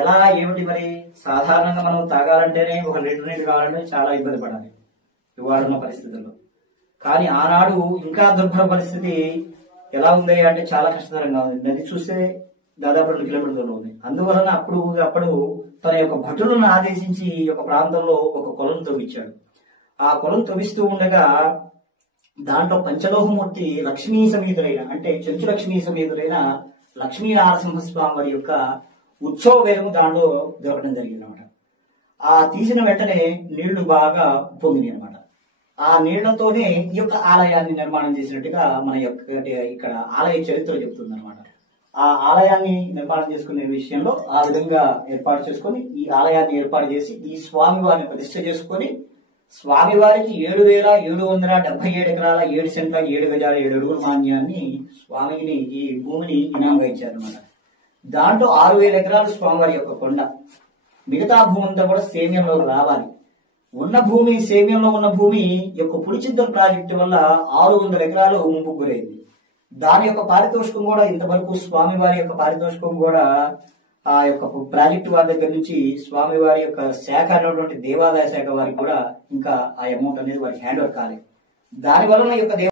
ఎలా ఏమిటి మరి? సాధారణంగా మనం తాగాలంటేనే ఒక లీటర్ నీళ్ళు కావాలంటే చాలా ఇబ్బంది పడాలి ఇవాళ పరిస్థితుల్లో. కానీ ఆనాడు ఇంకా దుర్భర పరిస్థితి ఎలా ఉంది అంటే చాలా కష్టతరంగా ఉంది. నది చూస్తే దాదాపు 2 కిలోమీటర్ల దూరం ఉంది. అందువలన అప్పుడు తన యొక్క భటులను ఆదేశించి ఒక ప్రాంతంలో ఒక కొలను తవ్వించాడు. ఆ కొలను తవ్విస్తూ ఉండగా దాంట్లో పంచలోహమూర్తి లక్ష్మీ సమేతుడైన అంటే చెంచు లక్ష్మీ సమేతుడైన లక్ష్మీ నరసింహస్వామి వారి యొక్క ఉత్సవ వేదము దాంట్లో దొరకడం జరిగింది అనమాట. ఆ తీసిన వెంటనే నీళ్లు బాగా పొందినాయి అనమాట. ఆ నీళ్లతోనే ఈ యొక్క ఆలయాన్ని నిర్మాణం చేసినట్టుగా మన యొక్క ఇక్కడ ఆలయ చరిత్ర చెప్తుంది అనమాట. ఆ ఆలయాన్ని నిర్మాణం చేసుకునే విషయంలో ఆ విధంగా ఏర్పాటు చేసుకొని ఈ ఆలయాన్ని ఏర్పాటు చేసి ఈ స్వామి వారిని ప్రతిష్ఠ చేసుకొని స్వామివారికి 7,777 ఎకరాల 7 సెంట్ల 7 గజాల 7 అడుగుల మాన్యాన్ని స్వామిని ఈ భూమిని ఇనాంగా ఇచ్చారనమాట. దాంట్లో 6,000 ఎకరాలు స్వామివారి యొక్క కొండ, మిగతా భూమి అంతా కూడా సేమ్యంలో రావాలి. ఉన్న భూమి సేమ్యంలో ఉన్న భూమి యొక్క పులిచింతల ప్రాజెక్టు వల్ల 600 ఎకరాలు ముంపుకు గురైంది. దాని యొక్క పారితోషికం కూడా ఇంతవరకు స్వామివారి యొక్క పారితోషికం కూడా ఆ యొక్క ప్రాజెక్టు వారి దగ్గర నుంచి స్వామివారి యొక్క శాఖ అనేటువంటి దేవాదాయ శాఖ వారికి కూడా ఇంకా ఆ అమౌంట్ అనేది వారికి హ్యాండ్ ఓవర్ కాలేదు. దాని వలన యొక్క